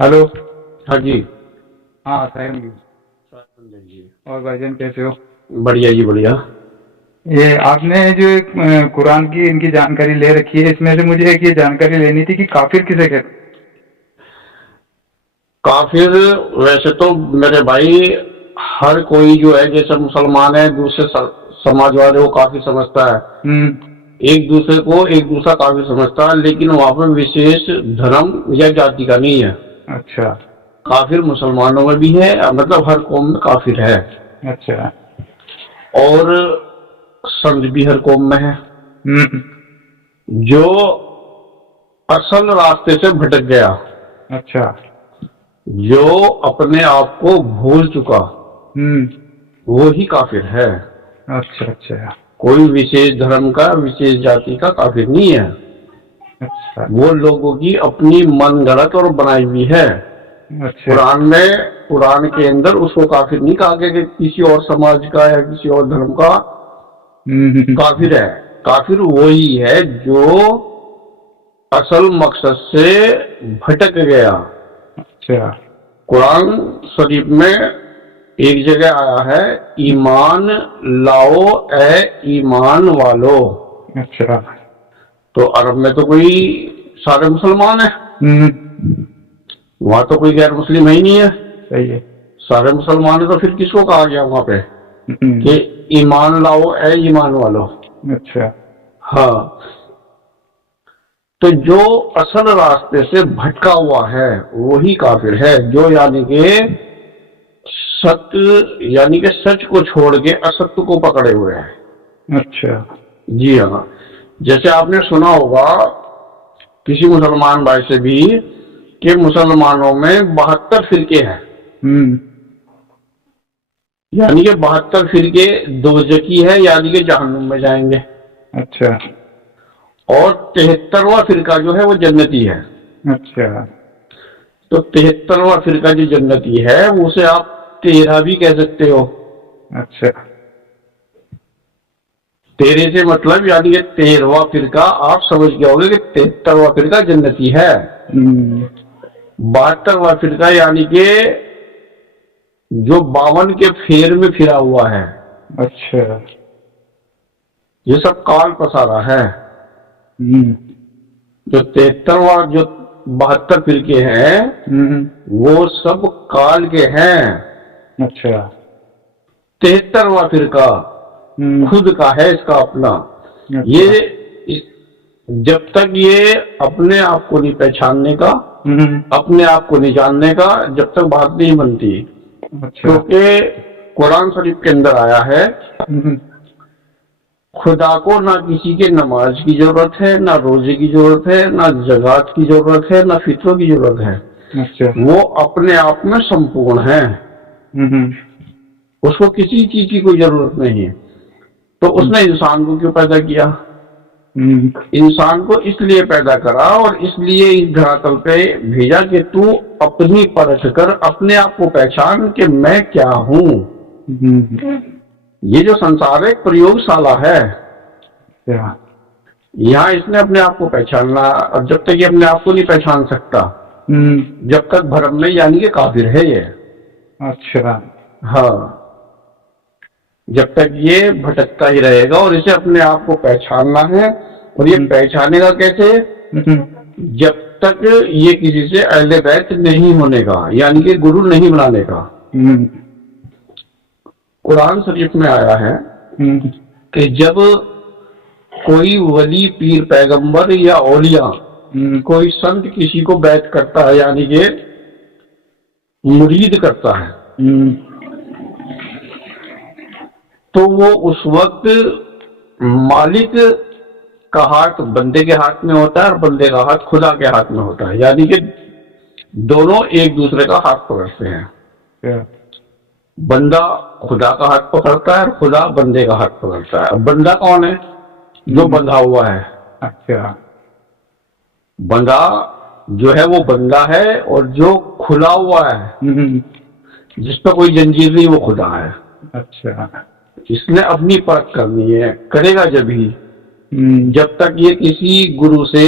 Hello. हाँ जी। हाँ साहिल जी। जी। और भाईजान कैसे हो? बढ़िया जी बढ़िया। ये आपने जो एक कुरान की इनकी जानकारी ले रखी है, इसमें से मुझे एक ये जानकारी लेनी थी कि काफिर किसे कहते काफिर वैसे तो मेरे भाई हर कोई जो है जैसे मुसलमान है दूसरे समाज वाले को काफिर समझता है। हैं? एक दूसरे को एक दूसरा काफिर समझता है, लेकिन वहाँ पे विशेष धर्म या जाति का नहीं है। अच्छा। काफिर मुसलमानों में भी है, मतलब हर कौम में काफिर है। अच्छा। और संत भी हर कौम में है। हम्म। जो असल रास्ते से भटक गया, अच्छा। जो अपने आप को भूल चुका, हम्म। वो ही काफिर है। अच्छा अच्छा। कोई विशेष धर्म का विशेष जाति का काफिर नहीं है। अच्छा वो लोगों की अपनी मन गढ़ंत और बनाई हुई है। अच्छा। कुरान के अंदर उसको काफिर नहीं कहा गया कि किसी और समाज का या किसी और धर्म का हम्म। काफिर है। काफिर वही है जो असल मकसद से भटक गया। अच्छा। कुरान शरीफ में एक जगह आया है, ईमान लाओ ए ईमान वालो। अच्छा। तो अरब में तो कोई सारे मुसलमान है, हम्म। वहां तो कोई गैर मुस्लिम है ही नहीं है। सही है। सारे मुसलमान है, तो फिर किसको कहा गया वहां पे कि हम्म। ईमान लाओ ए ईमान वालो। अच्छा। हाँ। तो जो असल रास्ते से भटका हुआ है वही काफिर है, जो यानी कि सत्य यानी कि सच को छोड़ के असत्य को पकड़े हुए हैं। अच्छा। जी हाँ। जैसे आपने सुना होगा किसी मुसलमान भाई से भी कि मुसलमानों में 72 फिरके हैं। हम्म। यानी कि 72 फिरके दोजकी है, यानी कि जहन्नुम में जाएंगे। अच्छा। और 73वां फिरका जो है वो जन्नती है। अच्छा। तो 73वां फिरका जो जन्नती है उसे आप 13 भी कह सकते हो। अच्छा। तेरे से मतलब यानी कि 13वां फिरका आप समझ गए होगे कि 73वां फिरका जन्नती है। हम्म। 72वां फिरका यानी कि जो 52 के फेर में फिरा हुआ है। अच्छा। ये सब काल पसारा है। हम्म। जो 73वां जो 72 फिरके हैं हम्म। वो सब काल के हैं। अच्छा। 73वां फिरका हम्म। खुद का है, इसका अपना। अच्छा। ये जब तक ये अपने आप को नहीं पहचानने का, हम्म। अपने आप को नहीं जानने का, जब तक बात नहीं बनती। अच्छा। क्योंकि कुरान शरीफ के अंदर आया है, हम्म। खुदा को ना किसी के नमाज की जरूरत है, ना रोजे की जरूरत है, ना जगात की जरूरत है, ना फित्रों की जरूरत है। अच्छा। वो अपने आप में संपूर्ण है। हम्म। उसको किसी चीज की कोई जरूरत नहीं है। तो उसने इंसान को क्यों पैदा किया? हम्म। इंसान को इसलिए पैदा करा और इसलिए इस धरातल पे भेजा कि तू अपनी परख कर अपने आप को पहचान कि मैं क्या हूं। हम्म। ये जो संसार है एक प्रयोगशाला है। अच्छा। यहाँ इसने अपने आप को पहचानना, और जब तक ये अपने आप को नहीं पहचान सकता, जब तक भ्रम में यानी कि काफिर है ये। अच्छा। हाँ। जब तक ये भटकता ही रहेगा, और इसे अपने आप को पहचानना है। और ये पहचानेगा कैसे? जब तक ये किसी से अहले बैत नहीं होने का, यानी कि गुरु नहीं बनाने का। कुरान शरीफ में आया है कि जब कोई वली पीर पैगंबर या औलिया कोई संत किसी को बैत करता है, यानी कि मुरीद करता है, तो वो उस वक्त मालिक का हाथ बंदे के हाथ में होता है और बंदे का हाथ खुदा के हाथ में होता है। यानी कि दोनों एक दूसरे का हाथ पकड़ते हैं। बंदा खुदा का हाथ पकड़ता है और खुदा बंदे का हाथ पकड़ता है। अब बंदा कौन है? जो बंधा हुआ है। अच्छा। बंदा जो है वो बंदा है, और जो खुला हुआ है जिस पर कोई जंजीर नहीं, वो खुदा है। अच्छा। इसने अपनी परख करनी है, करेगा जब ही जब तक ये किसी गुरु से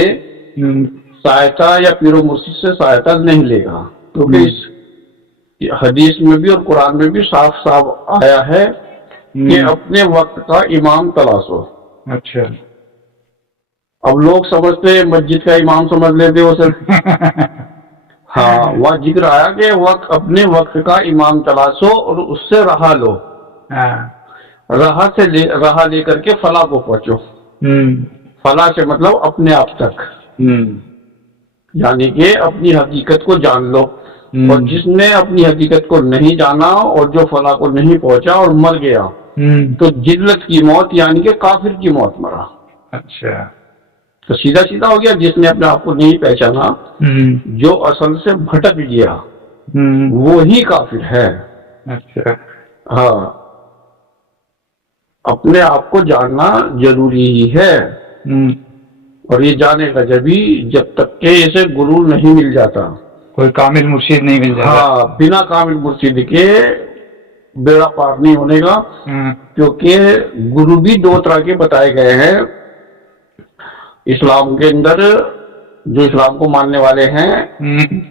सहायता या पीरो मुर्शिद से सहायता नहीं लेगा। क्योंकि इस हदीस में भी और कुरान में भी साफ साफ आया है कि अपने वक्त का इमाम तलाशो। अच्छा। अब लोग समझते हैं मस्जिद का इमाम समझ लेते हो सर। हाँ, वह जिक्र आया कि वक्त अपने वक्त का इमाम तलाशो और उससे राह लो। राह लेकर के फला को पहुंचो। फला से मतलब अपने आप तक, यानी कि अपनी हकीकत को जान लो। और जिसने अपनी हकीकत को नहीं जाना और जो फला को नहीं पहुंचा और मर गया तो जिल्लत की मौत यानी कि काफिर की मौत मरा। अच्छा। तो सीधा सीधा हो गया, जिसने अपने आप को नहीं पहचाना, जो असल से भटक गया, वो ही काफिर है। अच्छा। हाँ, अपने आप को जानना जरूरी ही है। और ये जानेगा जब तक के इसे गुरु नहीं मिल जाता, कोई कामिल मुर्शिद नहीं मिल जाता। हाँ, बिना कामिल मुर्शिद के बेड़ा पार नहीं होने का। क्योंकि गुरु भी दो तरह के बताए गए हैं इस्लाम के अंदर। जो इस्लाम को मानने वाले हैं,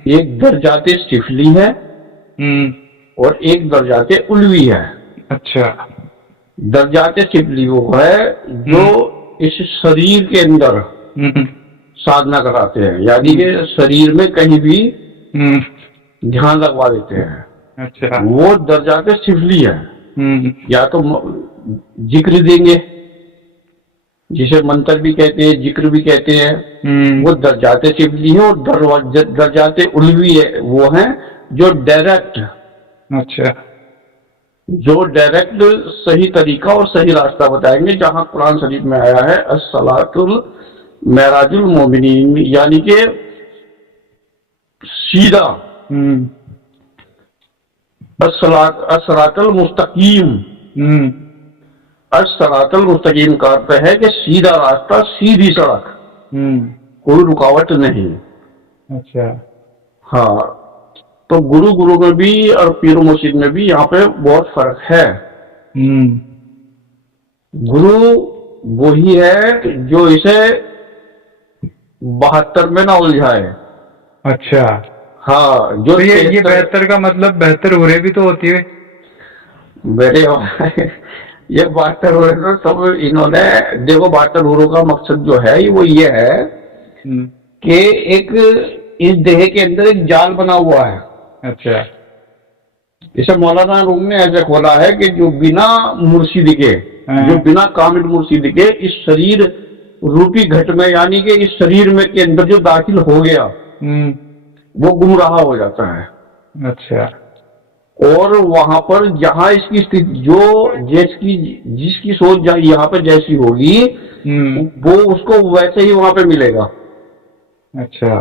एक दर्जाते सिफली है और एक दर्जाते उलवी है। अच्छा। दर्जाते सिफली वो है जो इस शरीर के अंदर साधना कराते हैं, यानी कि शरीर में कहीं भी ध्यान लगवा देते हैं। अच्छा। वो दर्जाते सिफली है। या तो जिक्र देंगे, जिसे मंत्र भी कहते हैं, जिक्र भी कहते हैं, वो दर्जाते सिफली है। और दर्जाते उलवी है, वो है जो डायरेक्ट, अच्छा, जो डायरेक्ट सही तरीका और सही रास्ता बताएंगे। जहां कुरान शरीफ में आया है अस्सलातुल मेराजुल मोमिनीन, यानी कि सीधा, अस्सलातुल मुस्तकीम। अस्सलातुल मुस्तकीम का अर्थ है कि सीधा रास्ता, सीधी सड़क, कोई रुकावट नहीं। अच्छा। हाँ, तो गुरु में भी और पीर मुर्शिद में भी यहाँ पे बहुत फर्क है। गुरु वही है जो इसे 72 में ना उलझाए। अच्छा। हाँ, जो तो ये 72 का मतलब 72 उरे भी तो होती है मेरे। ये 72 उरे तो सब इन्होंने देखो, 72 उरों का मकसद जो है वो ये है कि एक इस देह के अंदर एक जाल बना हुआ है। अच्छा। इसे मौलाना रूम ने ऐसे खोला है कि जो बिना मुर्शिद के, जो बिना कामिल मुर्शिद के इस शरीर रूपी घट में, यानी कि इस शरीर में के अंदर जो दाखिल हो गया, वो गुमराह हो जाता है। अच्छा। और वहां पर जहां इसकी स्थिति, जिसकी सोच यहाँ पे जैसी होगी, वो उसको वैसे ही वहां पे मिलेगा। अच्छा।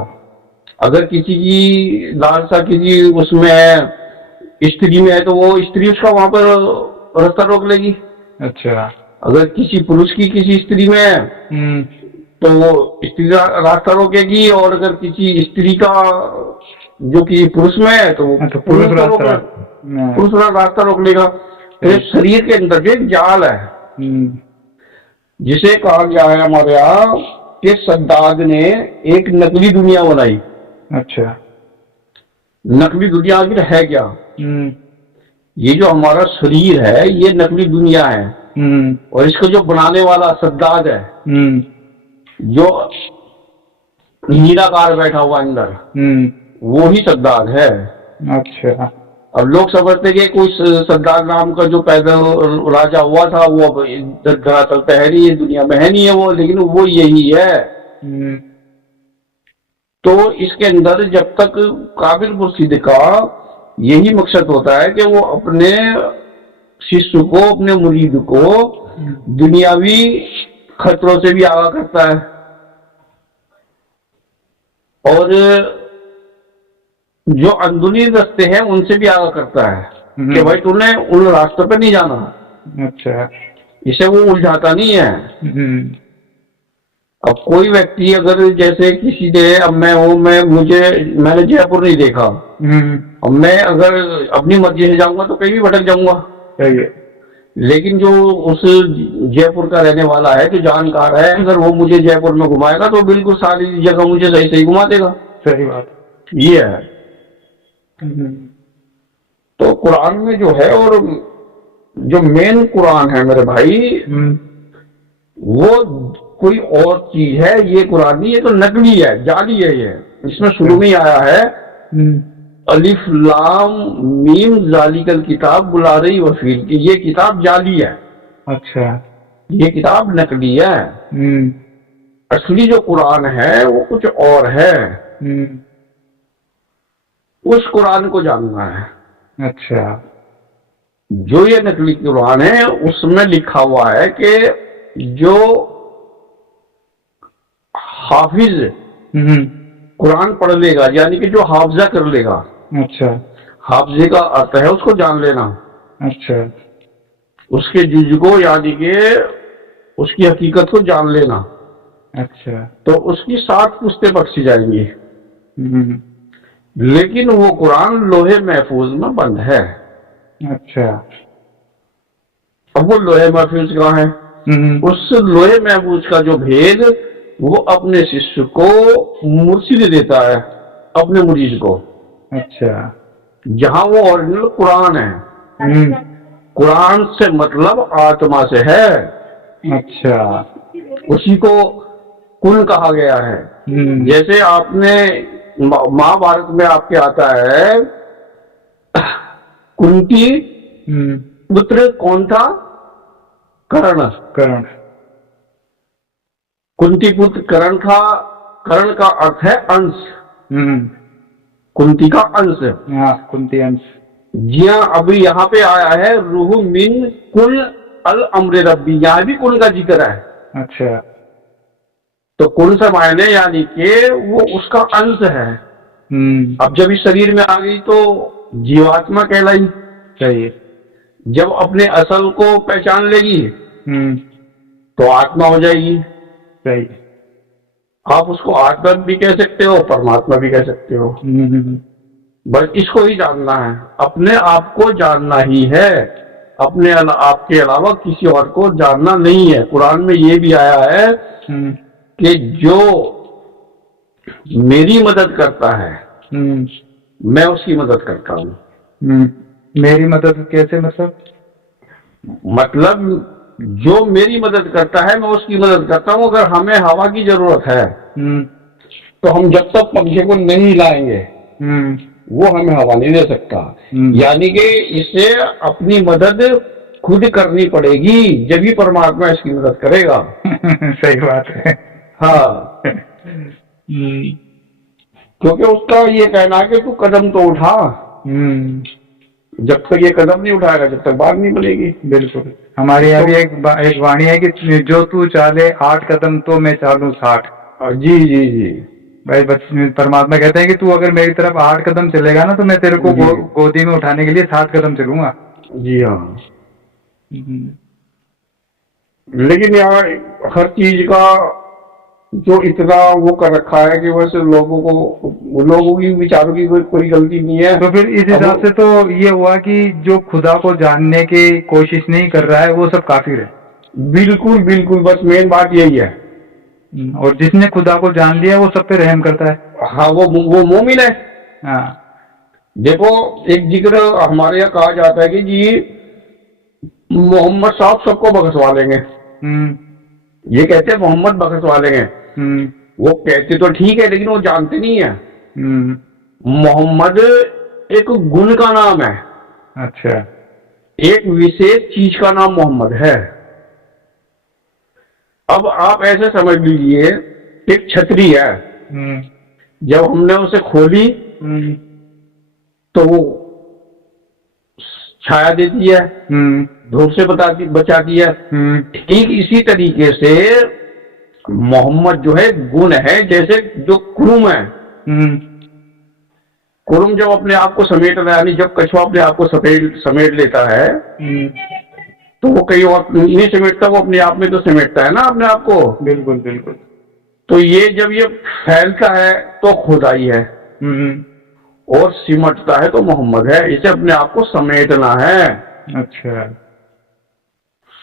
अगर किसी की लालसा किसी उसमें है, स्त्री में है, तो वो स्त्री उसका वहां पर रास्ता रोक लेगी। अच्छा। अगर किसी पुरुष की किसी स्त्री में है तो वो स्त्री रास्ता रोकेगी, और अगर किसी स्त्री का जो कि पुरुष में है तो वो पुरुष रास्ता रोक लेगा। तो शरीर के अंदर जो एक जाल है, जिसे कहा गया है हमारे यहाँ कि सद्दाद ने एक नकली दुनिया बनाई। अच्छा। नकली दुनिया आखिर है क्या? ये जो हमारा शरीर है ये नकली दुनिया है, और इसको जो बनाने वाला सद्दाद है, जो हीराकार बैठा हुआ अंदर, वो ही सद्दाद है। अच्छा। अब लोग समझते कि कोई सद्दाद नाम का जो पैदा राजा हुआ था वो अब धरातल पे है नहीं, दुनिया में है नहीं है वो, लेकिन वो यही है। तो इसके अंदर जब तक काबिल मुर्शिद का यही मकसद होता है कि वो अपने शिष्य को, अपने मुरीद को दुनियावी खतरों से भी आगाह करता है, और जो अंदरूनी रास्ते हैं उनसे भी आगाह करता है कि भाई तूने उन रास्तों पे नहीं जाना। अच्छा। इसे वो उलझाता नहीं है। अब कोई व्यक्ति अगर जैसे किसी ने, अब मैं हूं, मैंने जयपुर नहीं देखा, अब मैं अगर अपनी मर्जी से जाऊंगा तो कहीं भी भटक जाऊंगा। लेकिन जो उस जयपुर का रहने वाला है, जो जानकार है, अगर वो मुझे जयपुर में घुमाएगा तो बिल्कुल सारी जगह मुझे सही सही घुमा देगा। सही बात। ये है। तो कुरान में जो है, और जो मेन कुरान है मेरे भाई, वो कोई और चीज है, ये कुरान नहीं, ये तो नकली है, जाली है ये। इसमें शुरू में ही आया है अलिफ लाम मीम जालिकल किताब बुला रही वफील की, ये किताब जाली है। अच्छा, ये किताब नकली है। असली जो कुरान है वो कुछ और है। उस कुरान को जानना है। अच्छा, जो ये नकली कुरान है उसमें लिखा हुआ है कि जो हाफिज कुरान पढ़ लेगा, यानी कि जो हाफजा कर लेगा। अच्छा, हाफजे का अर्थ है उसको जान लेना। अच्छा, उसके जुज को, यानी कि उसकी हकीकत को जान लेना। अच्छा, तो उसकी 7 पुश्तें बख्शी जाएंगी। लेकिन वो कुरान लोहे महफूज में बंद है। अच्छा, अब वो लोहे महफूज कहाँ है? उस लोहे महफूज का जो भेद वो अपने शिष्य को मुर्शिद देता है, अपने मुरीद को। अच्छा, जहां वो ओरिजिनल कुरान है। कुरान से मतलब आत्मा से है। अच्छा, उसी को कुल कहा गया है। जैसे आपने महाभारत में आपके आता है, कुंती पुत्र कौन था? कर्ण। कर्ण। कुंती पुत्र कर्ण था। कर्ण का अर्थ है अंश। कुंती का अंश। हाँ, कुंती अंश। जी हाँ, अभी यहाँ पे आया है रूह मिन कुल अल अम्र रब्बी, यहाँ भी कुल का जिक्र है। अच्छा, तो कुल से मायने यानी कि वो उसका अंश है। अब जब इस शरीर में आ गई तो जीवात्मा कहलाई। सही। जब अपने असल को पहचान लेगी तो आत्मा हो जाएगी। सही। आप उसको आत्मा भी कह सकते हो, परमात्मा भी कह सकते हो। बस इसको ही जानना है, अपने आप को जानना ही है। अपने आपके अलावा किसी और को जानना नहीं है। कुरान में ये भी आया है कि जो मेरी मदद करता है मैं उसकी मदद करता हूँ। मेरी मदद कैसे? मतलब जो मेरी मदद करता है मैं उसकी मदद करता हूँ। अगर हमें हवा की जरूरत है तो हम जब तक पंखे को नहीं हिलाएंगे वो हमें हवा नहीं दे सकता। यानी कि इसे अपनी मदद खुद करनी पड़ेगी, जब ही परमात्मा इसकी मदद करेगा। सही बात है। हाँ, क्योंकि उसका ये कहना है कि तू कदम तो उठा। जब तक ये कदम नहीं उठाएगा जब तक बात नहीं बनेगी। बिल्कुल। हमारे यहाँ भी एक वाणी है कि जो तू चाले 8 कदम तो मैं चालूं 60। जी जी जी भाई, परमात्मा कहते हैं कि तू अगर मेरी तरफ 8 कदम चलेगा ना तो मैं तेरे को गोदी में उठाने के लिए 7 कदम चलूंगा। जी हाँ। लेकिन यार हर चीज का जो इतना वो कर रखा है कि वैसे लोगों की विचारों की कोई गलती नहीं है। तो फिर इस हिसाब से तो ये हुआ कि जो खुदा को जानने की कोशिश नहीं कर रहा है वो सब काफिर है। बिल्कुल बिल्कुल, बस मेन बात यही है। और जिसने खुदा को जान लिया वो सब पे रहम करता है। हाँ, वो मोमिन है। हाँ, देखो एक जिक्र हमारे यहाँ कहा जाता है कि जी मोहम्मद साहब सबको बख्शवा लेंगे। ये कहते हैं मोहम्मद बख्शवा लेंगे। वो कहते तो ठीक है, लेकिन वो जानते नहीं है। मोहम्मद एक गुण का नाम है। अच्छा। एक विशेष चीज का नाम मोहम्मद है। अब आप ऐसे समझ लीजिए, एक छतरी है। जब हमने उसे खोली तो वो छाया देती है, धूप से बचाती है। ठीक इसी तरीके से मोहम्मद जो है गुण है। जैसे जो कुरुम है, कुरुम जब अपने आप को समेट रहा है, यानी जब कछुआ अपने आप को समेट लेता है तो वो कहीं और नहीं समेटता, वो अपने आप में तो समेटता है ना अपने आप को। बिल्कुल बिल्कुल। तो ये जब ये फैलता है तो खुदाई है, और सिमटता है तो मोहम्मद है। इसे अपने आप को समेटना है। अच्छा।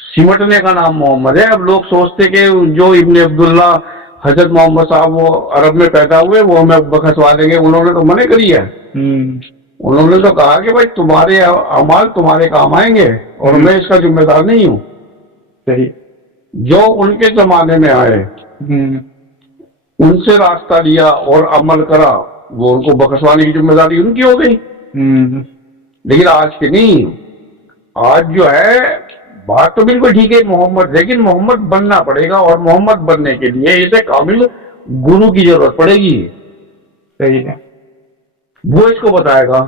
सिमटने का नाम मोहम्मद है। अब लोग सोचते कि जो इब्ने अब्दुल्ला हजरत मोहम्मद साहब वो अरब में पैदा हुए, वो हमें बख्शवा देंगे। उन्होंने तो मने करी है। उन्होंने तो कहा कि भाई तुम्हारे अमाल तुम्हारे काम आएंगे और मैं इसका जिम्मेदार नहीं हूं। सही। जो उनके जमाने में आए उनसे रास्ता लिया और अमल करा, वो उनको बख्शवाने की जिम्मेदारी उनकी हो गई। लेकिन आज के नहीं, आज जो है बात तो बिल्कुल ठीक है मोहम्मद, लेकिन मोहम्मद बनना पड़ेगा और मोहम्मद बनने के लिए इसे काबिल गुरु की जरूरत पड़ेगी। सही है। वो इसको बताएगा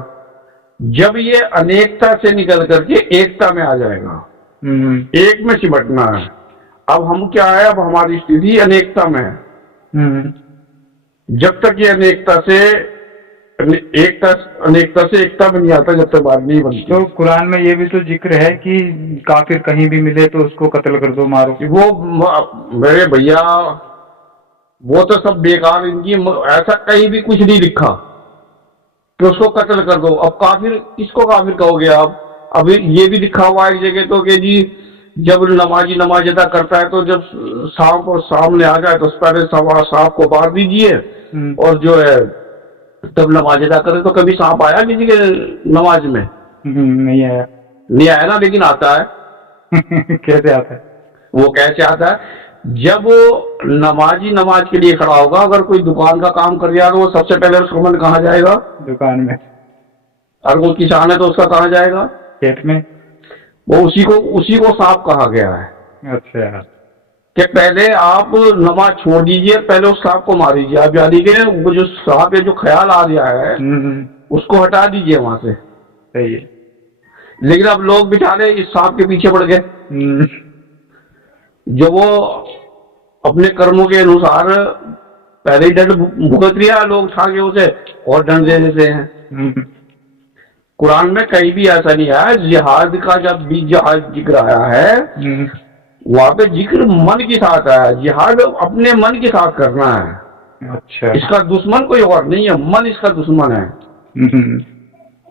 जब ये अनेकता से निकल करके एकता में आ जाएगा। एक में सिमटना है। अब हम क्या है, अब हमारी स्थिति अनेकता में है। जब तक ये अनेकता से एकता में नहीं आता, जब तक बात नहीं बनती। तो कुरान में ये भी तो जिक्र है कि काफिर कहीं भी मिले तो उसको कत्ल कर दो, मारो। वो मेरे भैया वो तो सब बेकार, इनकी ऐसा कहीं भी कुछ नहीं लिखा कि उसको कत्ल कर दो। अब काफिर किसको काफिर कहोगे आप? अभी ये भी लिखा हुआ है एक जगह तो कि जी जब नमाजी नमाज अदा करता है तो जब सांप और सामने आ जाए तो उस पहले सांप को मार दीजिए, और जो है तब नमाज अदा करे। तो कभी सांप आया किसी के नमाज में? नहीं आया। नहीं आया ना, लेकिन आता है। कैसे आता है? वो कैसे आता है? जब वो नमाजी नमाज के लिए खड़ा होगा, अगर कोई दुकान का काम कर रहा है तो वो सबसे पहले उसका मन कहाँ जाएगा? दुकान में। और वो किसान है तो उसका कहाँ जाएगा? खेत में। वो उसी को सांप कहा गया है। अच्छा। कि पहले आप नमाज छोड़ दीजिए, पहले उस सांप को मार दीजिए आप, यानी कि वो जो सांप है जो ख्याल आ रहा है उसको हटा दीजिए वहां से। सही है। लेकिन अब लोग बेचारे इस सांप के पीछे पड़ गए, जो वो अपने कर्मों के अनुसार पहले ही दंड भुगत लिया, लोग उठा के उसे और दंड दे देते हैं। कुरान में कहीं भी ऐसा नहीं है। जिहाद का जब भी जिहाद जिक्र आया है वहां पे जिक्र मन के साथ आया। जिहाद अपने मन के साथ करना है। अच्छा। इसका दुश्मन कोई और नहीं है, मन इसका दुश्मन है।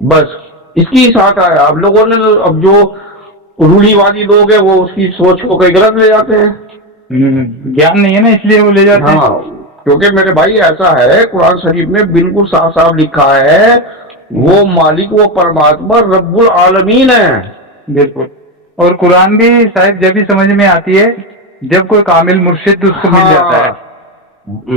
बस इसकी साथ आया। अब लोगों ने, अब जो रूढ़ीवादी लोग हैं वो उसकी सोच को कई गलत ले जाते हैं। ज्ञान नहीं है ना, इसलिए वो ले जाते हैं। हाँ, क्योंकि मेरे भाई ऐसा है कुरान शरीफ में बिल्कुल साफ साफ लिखा है, वो मालिक, वो परमात्मा रब्बुल आलमीन है। बिल्कुल। और कुरान भी शायद जब भी समझ में आती है जब कोई कामिल मुर्शिद उसको मिल जाता है।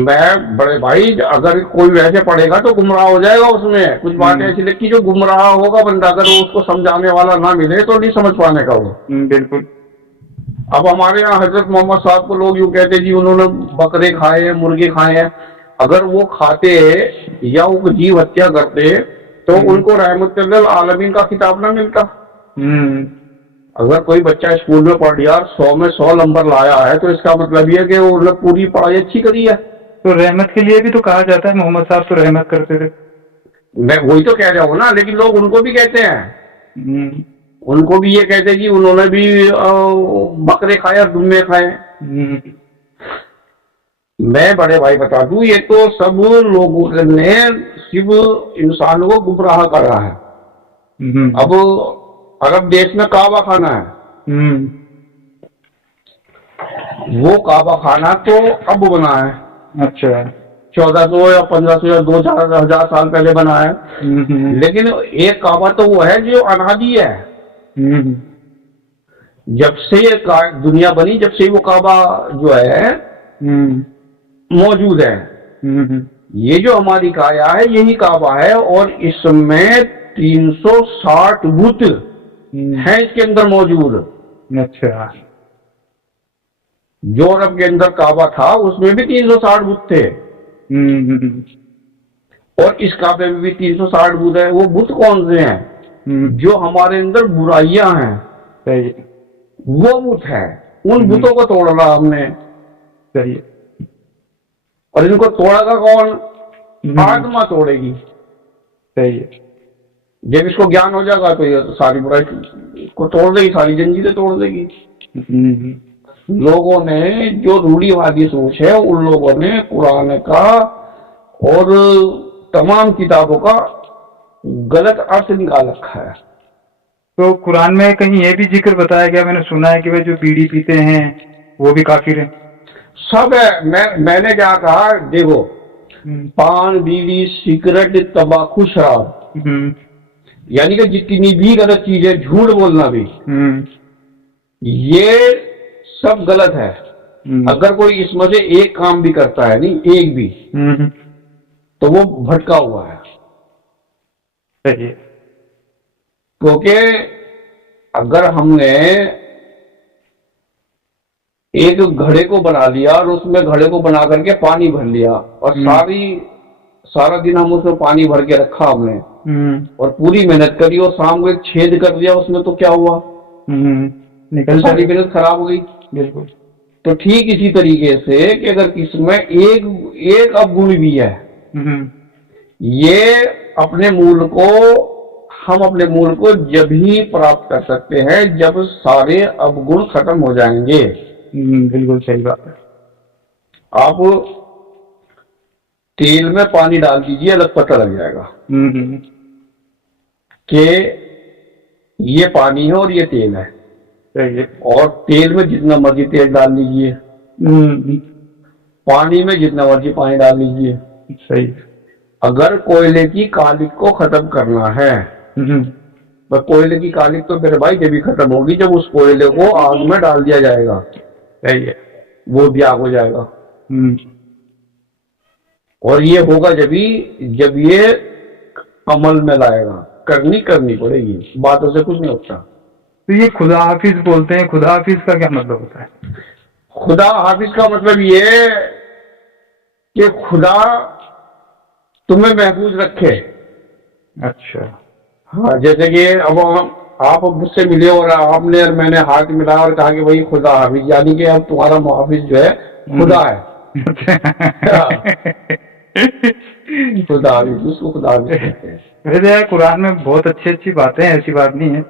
मैं बड़े भाई, अगर कोई वैसे पढ़ेगा तो गुमराह हो जाएगा। उसमें कुछ बात ऐसी लिखी जो गुमराह होगा बंदा, अगर उसको समझाने वाला ना मिले तो नहीं समझ पाने का वो। बिल्कुल। अब हमारे यहाँ हजरत मोहम्मद साहब को लोग यूँ कहते जी उन्होंने बकरे खाए हैं, मुर्गे खाए हैं। अगर वो खाते या वो जीव हत्या करते तो उनको रहमतुल्लिल आलमीन का खिताब ना मिलता। अगर कोई बच्चा स्कूल में पढ़ लिया 100 में 100 नंबर लाया है तो इसका मतलब ये है कि वो पूरी पढ़ाई अच्छी करी है। तो रहमत के लिए भी तो कहा जाता है, मोहम्मद साहब तो रहमत करते थे। मैं वही तो कह रहा हूँ ना, लेकिन लोग उनको भी कहते हैं, उनको भी ये कहते हैं कि उन्होंने भी बकरे खाए और दुम्बे खाए। मैं बड़े भाई बता दूं, ये तो सब लोगों ने सिर्फ इंसान को गुमराह कर रहा है। अब अरब देश में काबा खाना है, वो काबा खाना तो अब बना है। अच्छा। 1400 या 1500 या 2000 साल पहले बना है। लेकिन एक काबा तो वो है जो अनादि है। जब से ये दुनिया बनी, जब से वो काबा जो है मौजूद है। ये जो हमारी काया है यही काबा है, और इसमें 360 बुत हैं इसके अंदर मौजूद। अच्छा। जो अरब के अंदर काबा था उसमें भी 360 बुत थे, और इस काबे में भी 360 बुत है। वो बुत कौन से हैं? जो हमारे अंदर बुराइयां हैं। सही। वो बुत है, उन बुतों को तोड़ना हमने। सही। और इनको तोड़ेगा कौन? आत्मा तोड़ेगी। सही है। जब इसको ज्ञान हो जाएगा तो ये सारी बुराई को तोड़ देगी, सारी जंजीरें तोड़ देगी। लोगों ने जो रूढ़ीवादी सोच है, उन लोगों ने कुरान का और तमाम किताबों का गलत अर्थ निकाल रखा है। तो कुरान में कहीं ये भी जिक्र बताया गया, मैंने सुना है कि वे जो बीड़ी पीते हैं वो भी काफिर हैं। सब है। मैंने क्या कहा, देखो, पान, बीड़ी, सिगरेट, तंबाकू, शराब, यानी कि जितनी भी गलत चीज है, झूठ बोलना भी, ये सब गलत है। अगर कोई इसमें से एक काम भी करता है, नहीं एक भी, तो वो भटका हुआ है। सही है। क्योंकि अगर हमने एक घड़े को बना लिया और उसमें घड़े को बना करके पानी भर लिया और सारा दिन हम उसमें पानी भर के रखा हमने और पूरी मेहनत करी और शाम को एक छेद कर दिया उसमें, तो क्या हुआ? निकल सारी मेहनत खराब हो गई। बिल्कुल। तो ठीक इसी तरीके से कि अगर किसमें एक अवगुण भी है, ये अपने मूल को, हम अपने मूल को जब ही प्राप्त कर सकते हैं जब सारे अवगुण खत्म हो जाएंगे। बिल्कुल सही बात है। आप तेल में पानी डाल दीजिए, अलग पता लग जाएगा कि ये पानी है और ये तेल है। सही है। और तेल में जितना मर्जी तेल डाल लीजिए, पानी में जितना मर्जी पानी डाल लीजिए। सही। अगर कोयले की कालिक को खत्म करना है, तो कोयले की कालिक तो मेरे भाई जब भी खत्म होगी जब उस कोयले को आग में डाल दिया जाएगा। सही है। वो भी आग हो जाएगा। और ये होगा जब ये अमल में लाएगा। करनी पड़ेगी, बातों से कुछ नहीं होता। तो ये खुदा हाफिज बोलते हैं, खुदा हाफिज का क्या मतलब होता है? खुदा हाफिज का मतलब ये कि खुदा तुम्हें महफूज रखे। अच्छा। हाँ, जैसे कि अब आप मुझसे मिले और आपने और मैंने हाथ मिलाया और कहा कि भाई खुदा हाफिज, यानी कि अब तुम्हारा मुहाफिज जो है खुदा है। खुदा हाफिज, उसको खुदा हाफिज कहते हैं। वैसे यार कुरान में बहुत अच्छी बातें हैं, ऐसी बात नहीं है,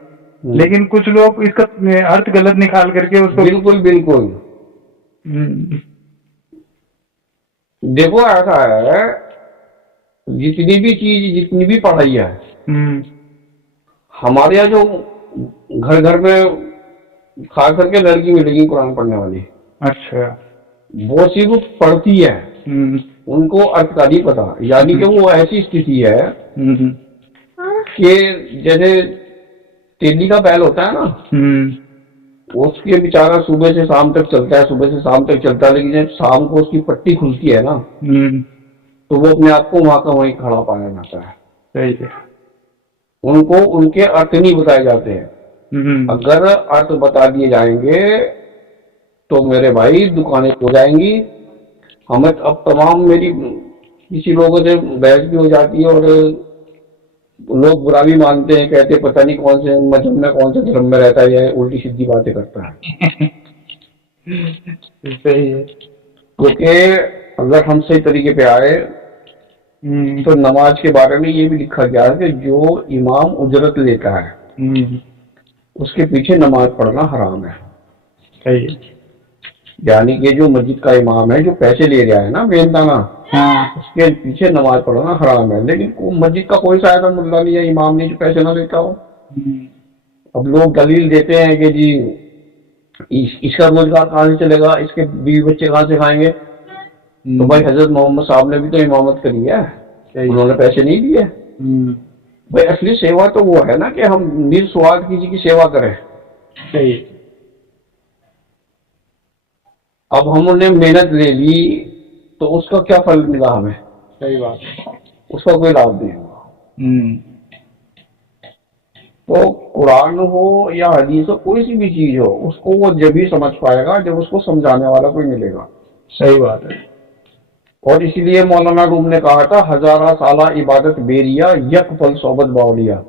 लेकिन कुछ लोग इसका अर्थ गलत निकाल करके उसको। बिल्कुल बिल्कुल। देखो ऐसा है, जितनी भी पढ़ाई है, हमारे यहाँ जो घर में खास करके लड़की मिलेगी कुरान पढ़ने वाली। अच्छा। वो सिर्फ पढ़ती है, उनको अर्थ का नहीं पता। यानी कि वो ऐसी स्थिति है कि जैसे तेली का बैल होता है ना, उसके बेचारा सुबह से शाम तक चलता है, लेकिन जब शाम को उसकी पट्टी खुलती है ना, तो वो अपने आप को वहां का वहीं खड़ा पाया जाता है। सही है। उनको उनके अर्थ नहीं बताए जाते हैं। अगर अर्थ बता दिए जाएंगे तो मेरे भाई दुकानें हो जाएंगी। हमें अब तमाम मेरी किसी लोगों से बहस भी हो जाती है और लोग बुरा भी मानते हैं, कहते पता नहीं कौन से मजहब में कौन से धर्म में रहता है, ये उल्टी सीधी बातें करता है। सही है। क्योंकि अगर हम सही तरीके पे आए तो नमाज के बारे में ये भी लिखा गया है कि जो इमाम उजरत लेता है उसके पीछे नमाज पढ़ना हराम है। सही है। यानी कि जो मस्जिद का इमाम है, जो पैसे ले रहा है ना मेहनताना, उसके पीछे नमाज पढ़ना हराम है। लेकिन मस्जिद का कोई सा ऐसा मुल्ला नहीं है, इमाम नहीं, जो पैसे ना लेता हो। अब लोग दलील देते हैं कि जी इसका रोजगार कहाँ से चलेगा, इसके बीवी बच्चे कहाँ से खाएंगे। तो भाई हजरत मोहम्मद साहब ने भी तो इमामत करी है, उन्होंने पैसे नहीं दिए। भाई असली सेवा तो वो है ना कि हम निस्वार्थ किसी की सेवा करें। सही। अब हमने मेहनत ले ली तो उसका क्या फल मिला हमें? सही बात है, उसका कोई लाभ नहीं होगा। तो कुरान हो या हदीस हो, कोई सी भी चीज हो, उसको वो जब ही समझ पाएगा जब उसको समझाने वाला कोई मिलेगा। सही बात है। और इसीलिए मौलाना रूम ने कहा था, हजारा साला इबादत बेरिया यक पल सोबत बावलिया।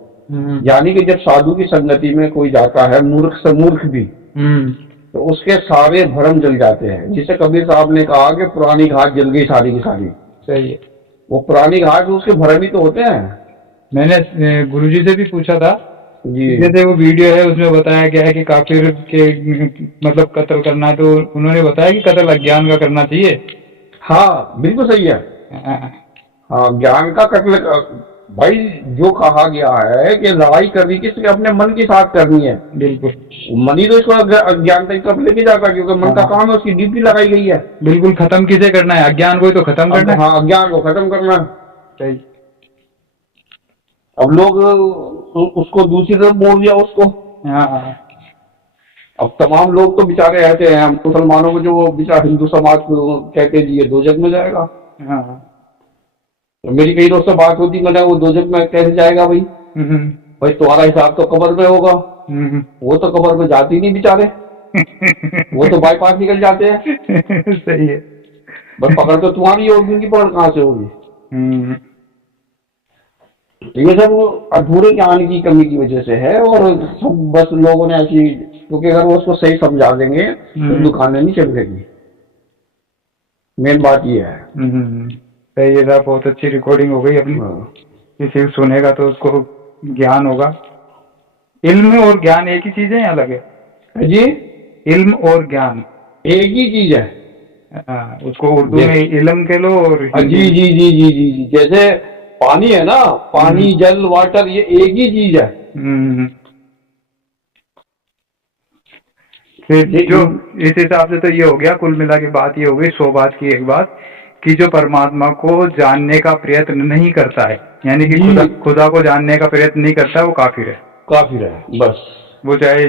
यानी कि जब साधु की संगति में कोई जाता है, मूर्ख से मूर्ख भी, तो उसके सारे भरम जल जाते हैं। जिसे कबीर साहब ने कहा कि पुरानी घाट जल गई सारी की सारी। सही है। वो पुरानी घाट उसके भरम ही तो होते हैं। मैंने गुरुजी से भी पूछा था जी, जैसे वो वीडियो है उसमें बताया गया है कि काफिर के मतलब कत्ल करना, तो उन्होंने बताया कि कत्ल अज्ञान का करना चाहिए। हाँ बिल्कुल सही है। हाँ, ज्ञान का कत्ल। भाई जो कहा गया है कि लड़ाई करनी किसके, अपने मन के साथ करनी है। बिल्कुल। मन ही तो इसको अज्ञान तक लेके जाता है, क्योंकि मन का काम है, उसकी ड्यूटी लगाई गई है। बिल्कुल। खत्म किसे करना है? अज्ञान को ही तो खत्म करना है। हाँ, अज्ञान को खत्म करना है। सही। अब लोग उसको दूसरी तरफ मोड़ दिया उसको। हाँ अब तमाम लोग तो बेचारे ऐसे हैं, मुसलमानों को जो वो बेचारा हिंदू समाज को कहते जी ये दोजख में जाएगा। हाँ। तो मेरी कई दोस्तों से बात होती, मैंने वो दोजख में कैसे जाएगा भाई? भाई तुम्हारा हिसाब तो कब्र में होगा, वो तो कब्र में जाती नहीं बेचारे, वो तो बाईपास निकल जाते हैं। सही है। बस पकड़ तो तुम्हारी होगी, उनकी पकड़ कहाँ से होगी? तो ये सब अधूरे ज्ञान की कमी की वजह से है, और सब बस लोगों ने ऐसी, क्योंकि अगर वो उसको सही समझा देंगे तो दुकानें नहीं चल रही। मेन बात ये है। सही है साहब, बहुत अच्छी रिकॉर्डिंग हो गई अपनी। किसी को सुनेगा तो उसको ज्ञान होगा। इल्म और ज्ञान एक ही चीज है या अलग है जी? इल्म और ज्ञान एक ही चीज है। उसको उर्दू में इल्म कह लो और जी जी जी जी जी जी, जैसे पानी है ना, पानी जल वाटर, ये एक ही चीज है। फिर जो इस हिसाब से तो ये हो गया, कुल मिला के बात ये हो गई 100 बात की एक बात, कि जो परमात्मा को जानने का प्रयत्न नहीं करता है, यानी कि खुदा को जानने का प्रयत्न नहीं करता है, वो काफिर है। काफिर है बस। वो चाहे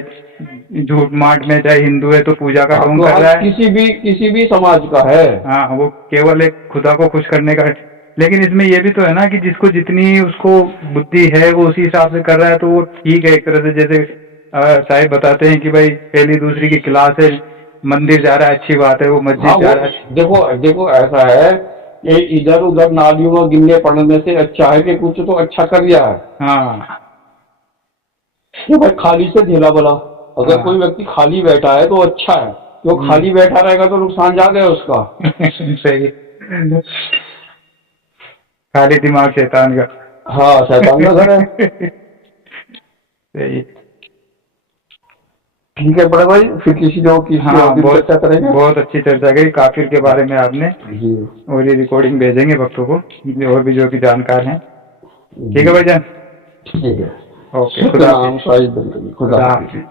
झूठ माट में, चाहे हिंदू है तो पूजा का ढोंग कर रहा है, किसी भी समाज का है। हाँ, वो केवल एक खुदा को खुश करने का है। लेकिन इसमें ये भी तो है ना कि जिसको जितनी उसको बुद्धि है वो उसी हिसाब से कर रहा है, तो वो ठीक है एक तरह से। जैसे साहिब बताते हैं कि भाई पहली दूसरी की क्लास है, मंदिर जा रहा है, अच्छी बात है, वो मस्जिद जा रहा है। देखो ऐसा है कि इधर उधर नालियों में गिरने पड़ने से अच्छा है कि कुछ तो अच्छा कर लिया है। हाँ, तो भाई खाली से ढेला बला, अगर कोई व्यक्ति खाली बैठा है तो अच्छा है, तो खाली बैठा रहेगा तो नुकसान ज्यादा है उसका। सही। खाली दिमाग शैतान का। हाँ, शैतान का घर है। सही। ठीक है बड़े भाई, फिर किसी जो चर्चा करेंगे। बहुत अच्छी चर्चा करी काफिर के बारे में आपने जी, और ये रिकॉर्डिंग भेजेंगे भक्तों को, और भी जो कि जानकार हैं। ठीक है भाईजान, ठीक है, ओके, खुदा हाफिज़।